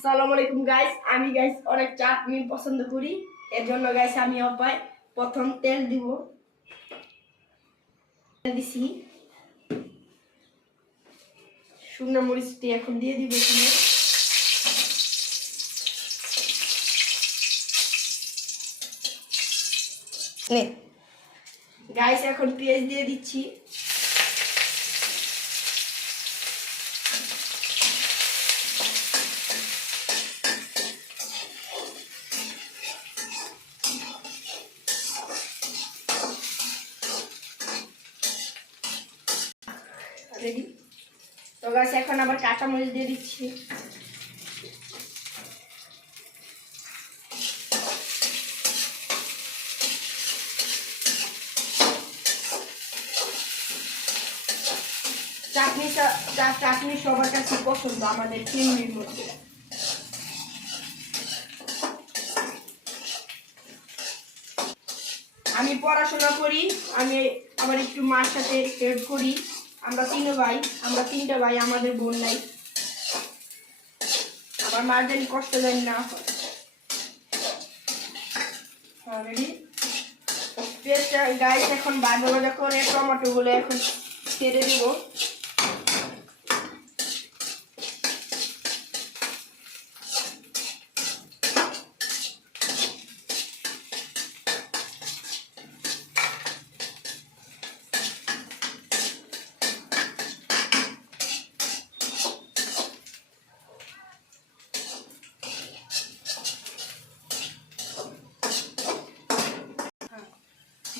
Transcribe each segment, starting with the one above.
আসসালামু আলাইকুম গাইস। আমি গাইস অনেক চাটনি পছন্দ করি, এর জন্য গাইস আমি অপায় প্রথম তেল দিব। দিছি শুকনো মরিচটি এখন দিয়ে দিব এখানে। গাইস এখন পেঁয়াজ দিয়ে দিচ্ছি। রেডি। তো গাইস এখন আবার কাঁচা মরিচ দিয়ে দিচ্ছি। চাটনি সবার কাছে পছন্দ আমাদের চিংড়ির মধ্যে। আমি পড়াশোনা করি, আমি আবার একটু মার সাথে হেল্প করি। আমরা তিনটা ভাই, আমাদের বোন নাই। আবার মার যেন কষ্ট যেন না হয়। পেঁয়াজটা গাইস এখন ভাজা ভাজা করে টমেটো গুলো এখন ছেড়ে দিব।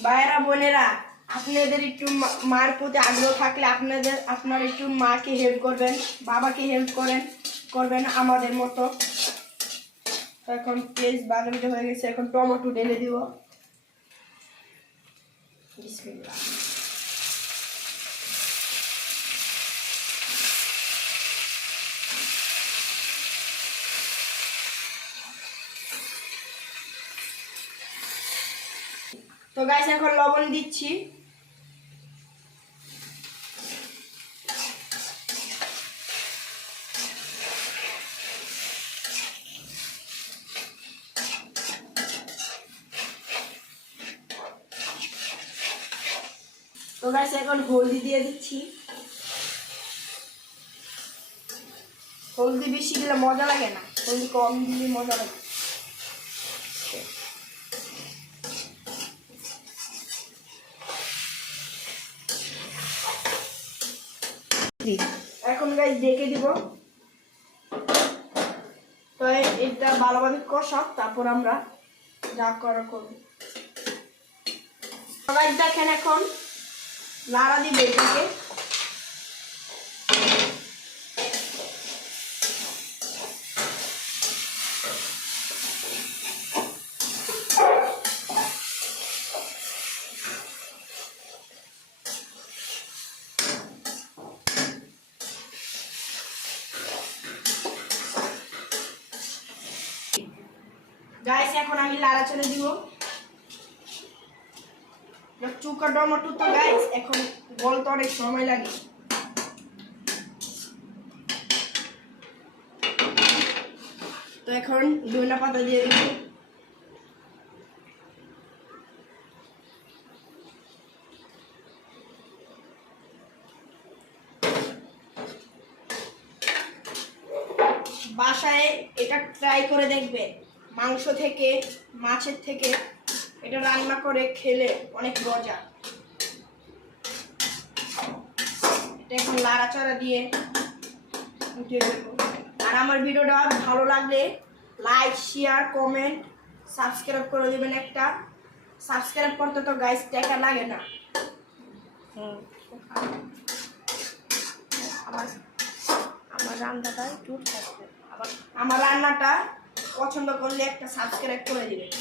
ভাইয়েরা বোনেরা, আপনাদের একটু মার প্রতি আগ্রহ থাকলে আপনারা একটু মাকে হেল্প করবেন, বাবাকে হেল্প করবেন আমাদের মতো। এখন পেঁয়াজ ভাজা ভাজা হয়ে গেছে, এখন টমেটো ঢেলে দিব। বিসমিল্লাহ। তো গাইস এখন লবণ দিচ্ছি। তো গাইস এখন হলদি দিয়ে দিচ্ছি। হলদি বেশি দিলে মজা লাগে না, হলদি কম দিলে মজা লাগে। এখন গাইস ঢেকে দিব। তো এটা ভালোভাবে কষা, তারপর আমরা যা করা করব। গাইস দেখেন এখন নাড়া দিবে এটাকে। গাইস এখন আমি লাড়া ছেড়ে দিব। চুকা টমেটো তো গাইস এখন বলতে অনেক সময় লাগে। তো এখন ধনিয়া পাতা দিয়ে দিব। বাসায় এটা ট্রাই করে দেখবে, মাংস থেকে মাছের থেকে এটা রান্না করে খেলে অনেক মজা। এটা এখন নাড়াচাড়া দিয়ে উঠিয়ে দেবো। আর আমার ভিডিওটা ভালো লাগলে লাইক, শেয়ার, কমেন্ট, সাবস্ক্রাইব করে দেবেন। একটা সাবস্ক্রাইব করতে তো গাইস টাকা লাগে না। আমার রান্নাটা একটু থাকবে, আবার আমার রান্নাটা পছন্দ করলে একটা সাবস্ক্রাইব করে দিবেন।